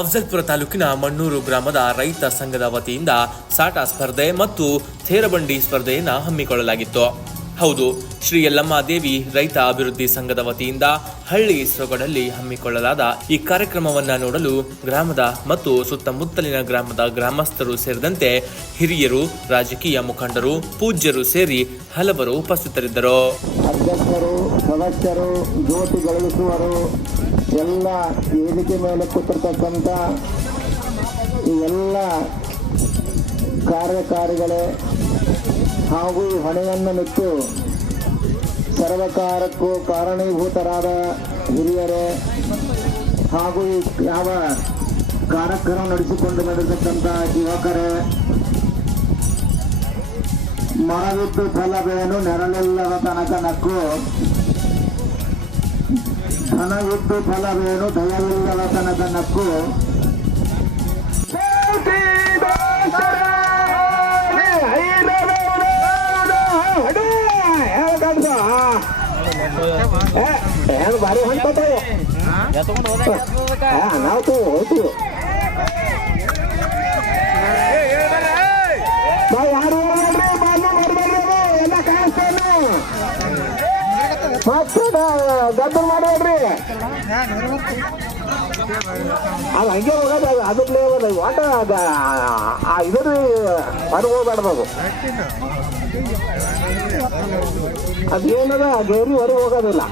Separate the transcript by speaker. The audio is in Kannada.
Speaker 1: ಅಫ್ಜಲ್ಪುರ ತಾಲೂಕಿನ ಮಣ್ಣೂರು ಗ್ರಾಮದ ರೈತ ಸಂಘದ ವತಿಯಿಂದ ಸಾಟ ಸ್ಪರ್ಧೆ ಮತ್ತು ಥೇರಬಂಡಿ ಸ್ಪರ್ಧೆಯನ್ನು ಹಮ್ಮಿಕೊಳ್ಳಲಾಗಿತ್ತು. ಹೌದು, ಶ್ರೀ ಯಲ್ಲಮ್ಮ ದೇವಿ ರೈತ ಅಭಿವೃದ್ಧಿ ಸಂಘದ ವತಿಯಿಂದ ಹಳ್ಳಿ ಸೊಗಡಲ್ಲಿ ಹಮ್ಮಿಕೊಳ್ಳಲಾದ ಈ ಕಾರ್ಯಕ್ರಮವನ್ನ ನೋಡಲು ಗ್ರಾಮದ ಮತ್ತು ಸುತ್ತಮುತ್ತಲಿನ ಗ್ರಾಮದ ಗ್ರಾಮಸ್ಥರು ಸೇರಿದಂತೆ ಹಿರಿಯರು, ರಾಜಕೀಯ ಮುಖಂಡರು, ಪೂಜ್ಯರು ಸೇರಿ ಹಲವರು ಉಪಸ್ಥಿತರಿದ್ದರು.
Speaker 2: ಅಧ್ಯಕ್ಷರು, ಸದಸ್ಯರು, ಜ್ಯೋತಿ ಎಲ್ಲ ವೇದಿಕೆ ಮೇಲೆ ಕೂತಿರ್ತಕ್ಕಂಥ ಎಲ್ಲ ಕಾರ್ಯಕಾರಿಗಳೇ ಹಾಗೂ ಈ ಹೊಣೆಯನ್ನು ಮೆತ್ತು ಸರ್ವಕಾರಕ್ಕೂ ಕಾರಣೀಭೂತರಾದ ಹಿರಿಯರೇ, ಹಾಗೂ ಯಾವ ಕಾರ್ಯಕ್ರಮ ನಡೆಸಿಕೊಂಡು ಬಂದಿರತಕ್ಕಂಥ ಯುವಕರೇ ಮರವಿದ್ದು ಫಲವೇನು ನೆರಳಿಲ್ಲದ ತನಕ ನಕ್ಕು. ಧನವಿದ್ದು ಫಲವೇನು ದಯವಿಲ್ಲದ ತನಕ ನಕ್ಕು. ಬಾರಿ ಭಾರಿ ನಾವು ಹೋಯ್ತು ನಾ ಯಾರು ನೋಡ್ರಿ ಬಾಲ್ನು ನೋಡ್ಬೇಡ್ರಿ ಅದು ಎಲ್ಲ ಕಾಣಿಸ್ತೇನೆ ಮತ್ತೆ ಗದ್ದಲ ಅದು ಹಂಗೆ ಹೋಗೋದು ಅದು ಅದು ಹೋಗೋದು ಒಟ್ಟ ಇದ್ರಿ ಅದು ಅದೇನದ ಗೌರಿ ಹೊರಗೆ ಹೋಗೋದಿಲ್ಲ.